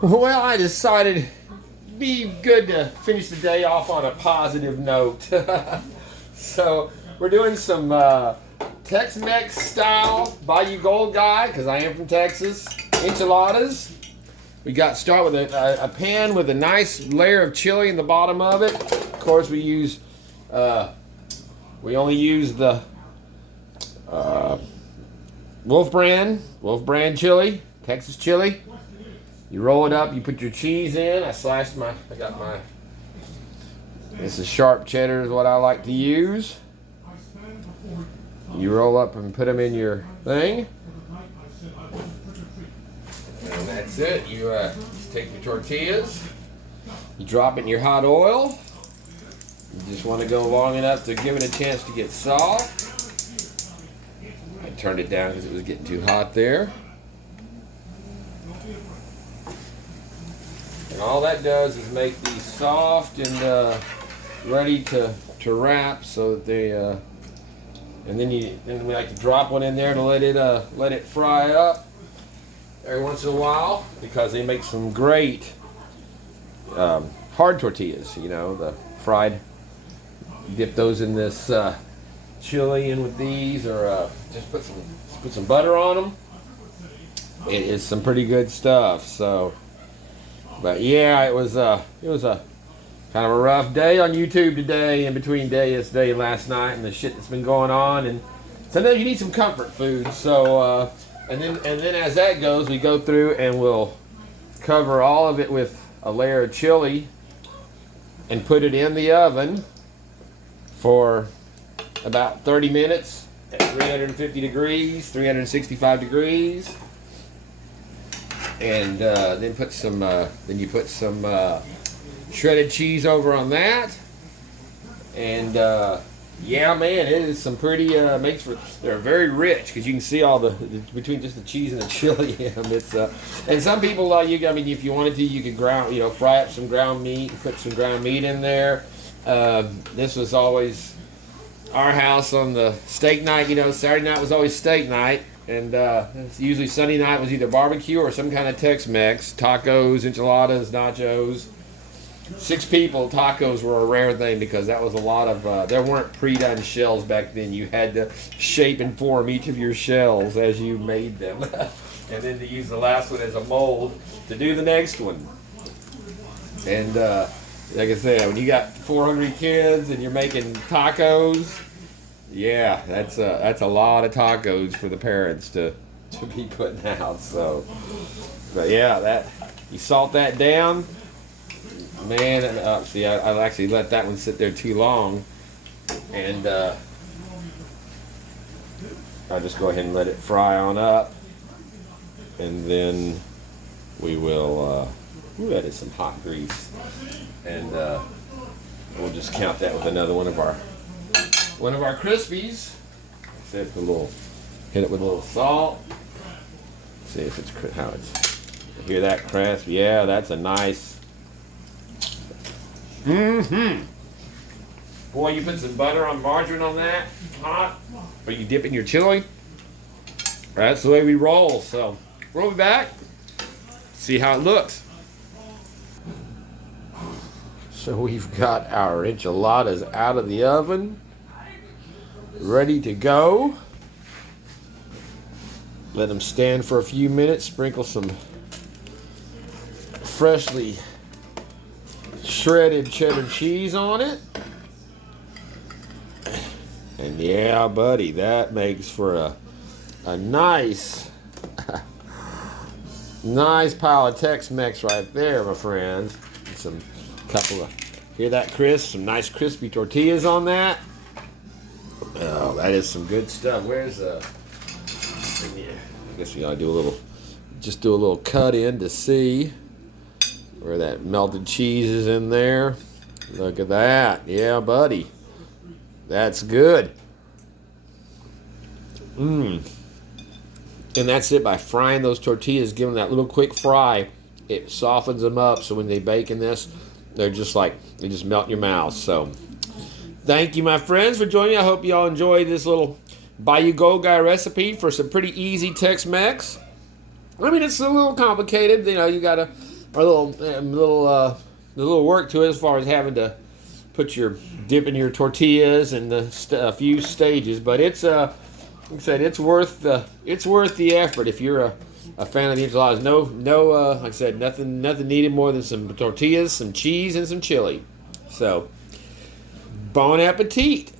Well, I decided it'd be good to finish the day off on a positive note. So we're doing some Tex-Mex style Bayou Gold Guy, because I am from Texas. Enchiladas. We got started with a pan with a nice layer of chili in the bottom of it. Of course, we only use the Wolf brand chili, Texas chili. You roll it up, you put your cheese in. This is sharp cheddar is what I like to use. You roll up and put them in your thing. And that's it. You just take your tortillas, you drop it in your hot oil. You just want to go long enough to give it a chance to get soft. I turned it down because it was getting too hot there. And all that does is make these soft and ready to wrap, so that they and then we like to drop one in there to let it fry up every once in a while, because they make some great hard tortillas. You know, the fried. Dip those in this chili in with these, or just put some butter on them. It is some pretty good stuff. So, but yeah, it was a kind of a rough day on YouTube today, in between yesterday and last night, and the shit that's been going on. And sometimes you need some comfort food. So, and then as that goes, we go through and we'll cover all of it with a layer of chili and put it in the oven for about 30 minutes at 350 degrees, 365 degrees, and then you put some shredded cheese over on that, and yeah, man, it is some pretty they're very rich, because you can see all the between just the cheese and the chili in them. It's and some people if you wanted to, you could fry up some ground meat and put some ground meat in there. This was always our house on the steak night. Saturday night was always steak night, and usually Sunday night was either barbecue or some kind of Tex-Mex, tacos, enchiladas, nachos. 6 people, tacos were a rare thing, because that was a lot of, there weren't pre-done shells back then. You had to shape and form each of your shells as you made them. And then to use the last one as a mold to do the next one. And, like I said, when you got 4 hungry kids and you're making tacos, yeah, that's a lot of tacos for the parents to be putting out. So, but yeah, that you salt that down, man. And see, I actually let that one sit there too long, and I'll just go ahead and let it fry on up, and then we will. That is some hot grease. And we'll just count that with another one of our crispies. Hit it with a little salt. See if it's how it's. Hear that crisp? Yeah, that's a nice. Boy, you put some butter on margarine on that, hot, or you dip in your chili. That's the way we roll. So we'll be back. See how it looks. So we've got our enchiladas out of the oven, ready to go. Let them stand for a few minutes, sprinkle some freshly shredded cheddar cheese on it. And yeah, buddy, that makes for a nice nice pile of Tex-Mex right there, my friends. Hear that crisp? Some nice crispy tortillas on that. Oh, that is some good stuff. Where's I guess we gotta do a little cut in to see where that melted cheese is in there. Look at that. Yeah, buddy. That's good. And that's it. By frying those tortillas, giving that little quick fry, it softens them up, so when they bake in this, they just melt in your mouth. So thank you, my friends, for joining me. I hope you all enjoyed this little Bayou Gold Guy recipe for some pretty easy Tex-Mex. I mean, it's a little complicated. You gotta a little work to it as far as having to put your dip in your tortillas and a few stages, but it's like I said, it's worth the effort if you're a fan of the enchiladas. Like I said, nothing needed more than some tortillas, some cheese, and some chili. So, bon appetit.